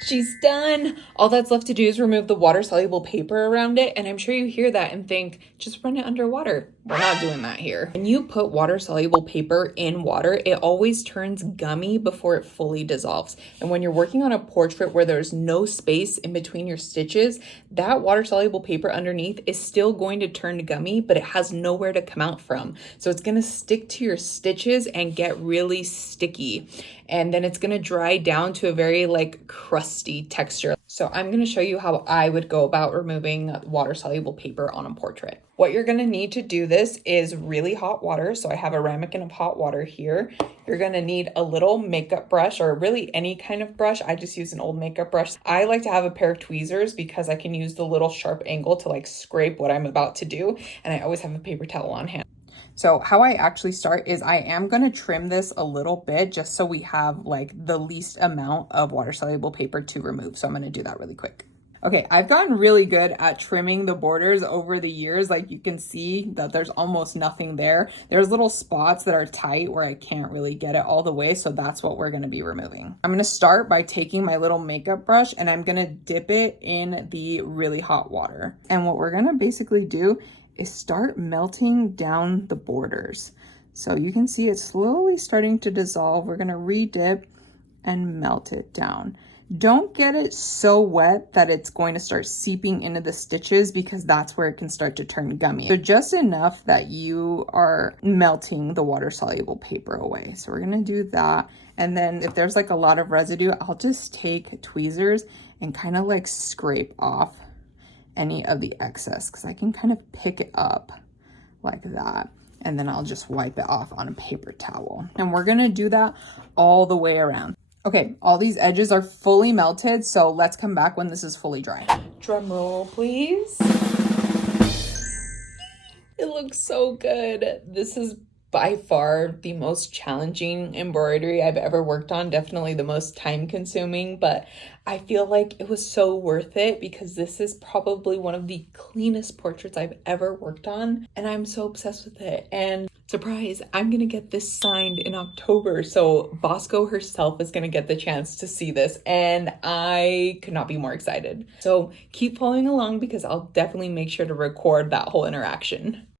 She's done. All that's left to do is remove the water-soluble paper around it, and I'm sure you hear that and think, just run it underwater. We're not doing that here. When you put water-soluble paper in water, it always turns gummy before it fully dissolves. And when you're working on a portrait where there's no space in between your stitches, that water-soluble paper underneath is still going to turn gummy, but it has nowhere to come out from. So it's gonna stick to your stitches and get really sticky. And then it's gonna dry down to a very like crusty texture. So I'm gonna show you how I would go about removing water-soluble paper on a portrait. What you're gonna need to do this is really hot water. So I have a ramekin of hot water here. You're gonna need a little makeup brush, or really any kind of brush. I just use an old makeup brush. I like to have a pair of tweezers because I can use the little sharp angle to like scrape what I'm about to do. And I always have a paper towel on hand. So how I actually start is I am going to trim this a little bit just so we have like the least amount of water-soluble paper to remove. So I'm going to do that really quick. Okay, I've gotten really good at trimming the borders over the years. Like you can see that there's almost nothing there. There's little spots that are tight where I can't really get it all the way. So that's what we're going to be removing. I'm going to start by taking my little makeup brush and I'm going to dip it in the really hot water. And what we're going to basically do is start melting down the borders. So you can see it's slowly starting to dissolve. We're gonna re-dip and melt it down. Don't get it so wet that it's going to start seeping into the stitches, because that's where it can start to turn gummy. So just enough that you are melting the water-soluble paper away. So we're gonna do that. And then if there's like a lot of residue, I'll just take tweezers and kind of like scrape off any of the excess, because I can kind of pick it up like that. And then I'll just wipe it off on a paper towel. And we're gonna do that all the way around. Okay, all these edges are fully melted, so let's come back when this is fully dry. Drum roll, please. It looks so good. This is by far the most challenging embroidery I've ever worked on, definitely the most time consuming, but I feel like it was so worth it because this is probably one of the cleanest portraits I've ever worked on, and I'm so obsessed with it. And surprise, I'm gonna get this signed in October, so Bosco herself is gonna get the chance to see this, and I could not be more excited. So keep following along because I'll definitely make sure to record that whole interaction.